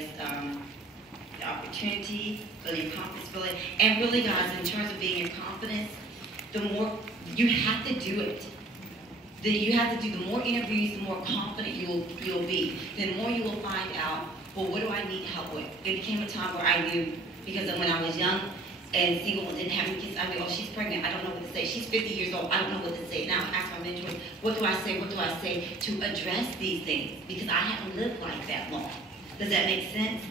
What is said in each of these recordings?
the opportunity, building your confidence, and really, guys, in terms of being your confidence, the more you have to do it. You have to do the more interviews, the more confident you'll be. The more you will find out, well, what do I need help with? There became a time where I knew, because when I was young and single and didn't have any kids, I knew, oh, she's pregnant, I don't know what to say. She's 50 years old, I don't know what to say. Now I ask my mentors, what do I say? What do I say to address these things? Because I haven't lived like that long. Does that make sense?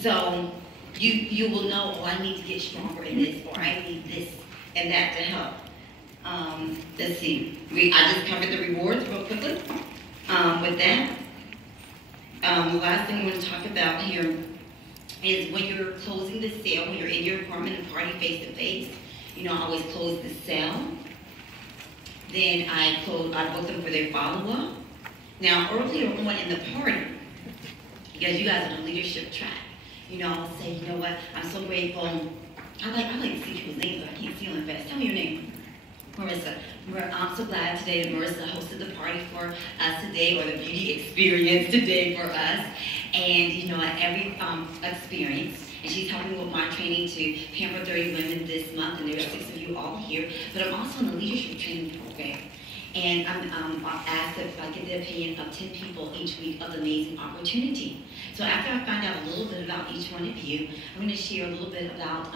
So you will know, oh, I need to get stronger in this, or I need this and that to help. Let's see. I just covered the rewards real quickly. With that, the last thing we want to talk about here is when you're closing the sale, when you're in your apartment and party face to face. I always close the sale. Then I book them for their follow-up. Now, earlier on in the party, because you guys are on the leadership track, I'll say, you know what, I'm so grateful. I like to see people's names, but I can't see them fast. Tell me your name. Marissa. I'm so glad today that Marissa hosted the party for us today, or the beauty experience today for us. And at every experience, and she's helping with my training to pamper 30 women this month, and there are 6 of you all here. But I'm also in the leadership training program. And I'm asked if I get the opinion of 10 people each week of the amazing opportunity. So after I find out a little bit about each one of you, I'm going to share a little bit about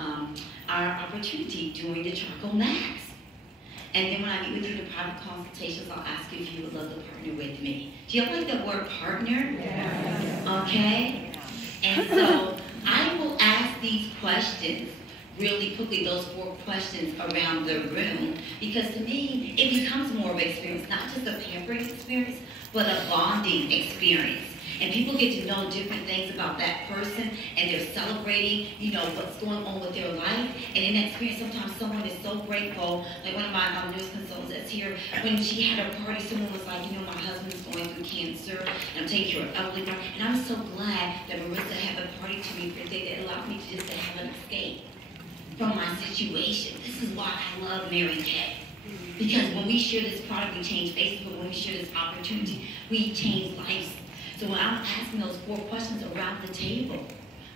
our opportunity during the Charcoal Max. And then when I meet with you in private consultations, I'll ask you if you would love to partner with me. Do you like the word partner? Yes. Okay. And so I will ask these questions really quickly, those 4 questions around the room, because to me, it becomes more of an experience, not just a pampering experience, but a bonding experience. And people get to know different things about that person, and they're celebrating, what's going on with their life. And in that experience, sometimes someone is so grateful. Like one of my nurse consultants that's here, when she had her party, someone was like, my husband's going through cancer, and I'm taking care of elderly people. And I'm so glad that Marissa had a party to me for a day that allowed me to just to have an escape from my situation. This is why I love Mary Kay. Because when we share this product, we change Facebook. When we share this opportunity, we change lives. So when I'm asking those 4 questions around the table,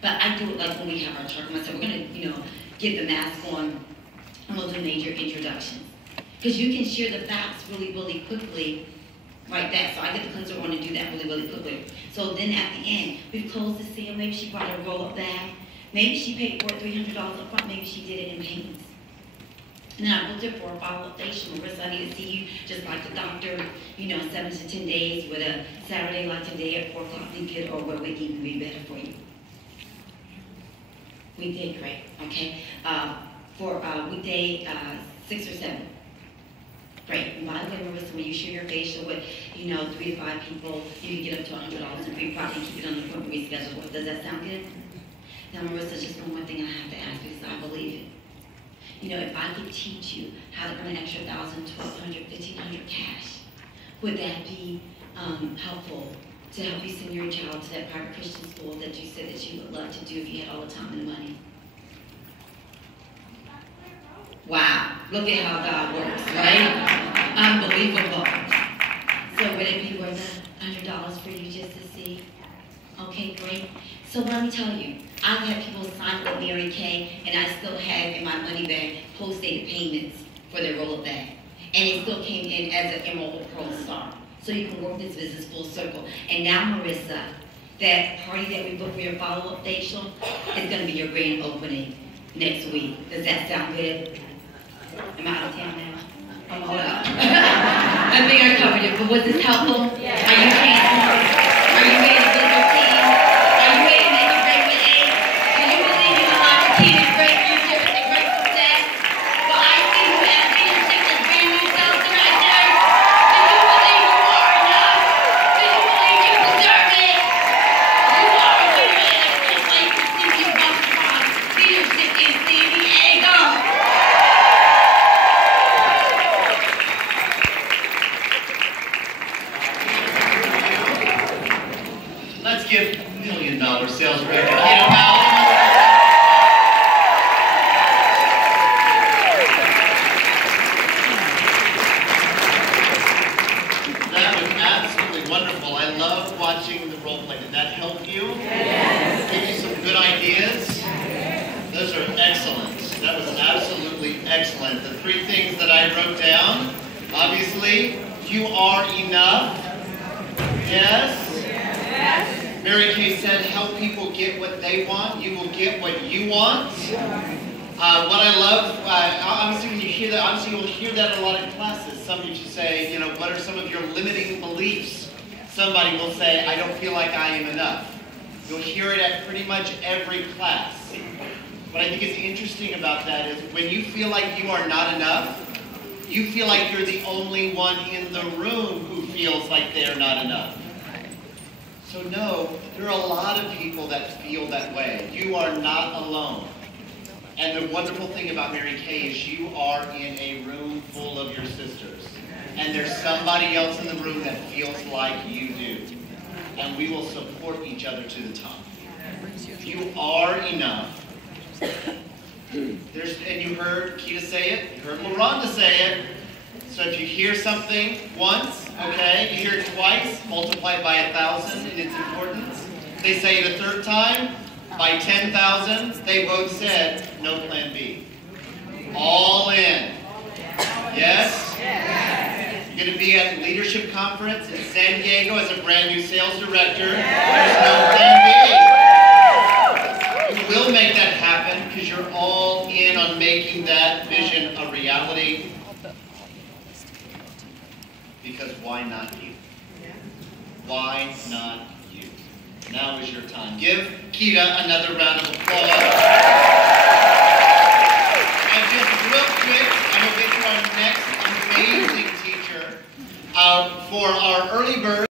but I do it like when we have our charcoal. So we're going to, get the mask on, and we'll do major introductions. Because you can share the facts really, really quickly like that. So I get the cleanser on and do that really, really quickly. So then at the end, we've closed the sale. Maybe she brought a roll-up bag. Maybe she paid for it $300 up front. Maybe she did it in payments. And then I booked her for a follow-up facial. Marissa, I need to see you just like the doctor, 7 to 10 days, with a Saturday like today at 4 o'clock be good, or what would even be better for you. Weekday, great, okay. For weekday, 6 or 7. Great. And by the way, Marissa, when you share your facial with, 3 to 5 people, you can get up to $100 in free product and keep it on the appointment reschedule. Does that sound good? Now, Marissa, just one more thing I have to ask you, because I believe it. If I could teach you how to earn an extra $1,000, $1,200, $1,500 cash, would that be helpful to help you send your child to that private Christian school that you said that you would love to do if you had all the time and money? Wow, look at how God works, right? Unbelievable. So would it be worth $100 for you just to see? Okay, great. So let me tell you, I've had people sign with Mary Kay, and I still have in my money bag post-dated payments for their roll-up bag. And it still came in as an Emerald or Pearl Star. So you can work this business full circle. And now, Marissa, that party that we booked for your follow-up facial is going to be your grand opening next week. Does that sound good? Am I out of town now? I'm all out. I think I covered it, but was this helpful? Yeah. Are you ready? Are you ready to build your team? Are you ready to make it great with A? Do you believe you can launch a team in great future and great success? Well, I see you as leadership as brand new sales director. Do you believe you are enough? Do you believe you deserve it? You are a leader, and I can't wait to see you walk across leadership in CBA. Go! Let's give $1 million sales record. That was absolutely wonderful. I love watching the role play. Did that help you? Yes. I wrote down. Obviously, you are enough. Yes? Mary Kay said, help people get what they want. You will get what you want. What I love, obviously when you hear that, obviously you'll hear that a lot in classes. Some of you say, you know, what are some of your limiting beliefs? Somebody will say, I don't feel like I am enough. You'll hear it at pretty much every class. What I think is interesting about that is when you feel like you are not enough, you feel like you're the only one in the room who feels like they're not enough. So no, there are a lot of people that feel that way. You are not alone. And the wonderful thing about Mary Kay is you are in a room full of your sisters. And there's somebody else in the room that feels like you do. And we will support each other to the top. You are enough. And you heard Keita say it, you heard LaRonda say it. So if you hear something once, okay, you hear it twice, multiply it by 1,000 in its importance. They say it a third time, by 10,000, they both said, no plan B. All in. Yes? You're going to be at Leadership Conference in San Diego as a brand new sales director. There's no plan B. You will make that happen because you're all in on making that vision a reality. Because why not you? Why not you? Now is your time. Give Keita another round of applause. And just real quick, I will get to our next amazing teacher for our early bird.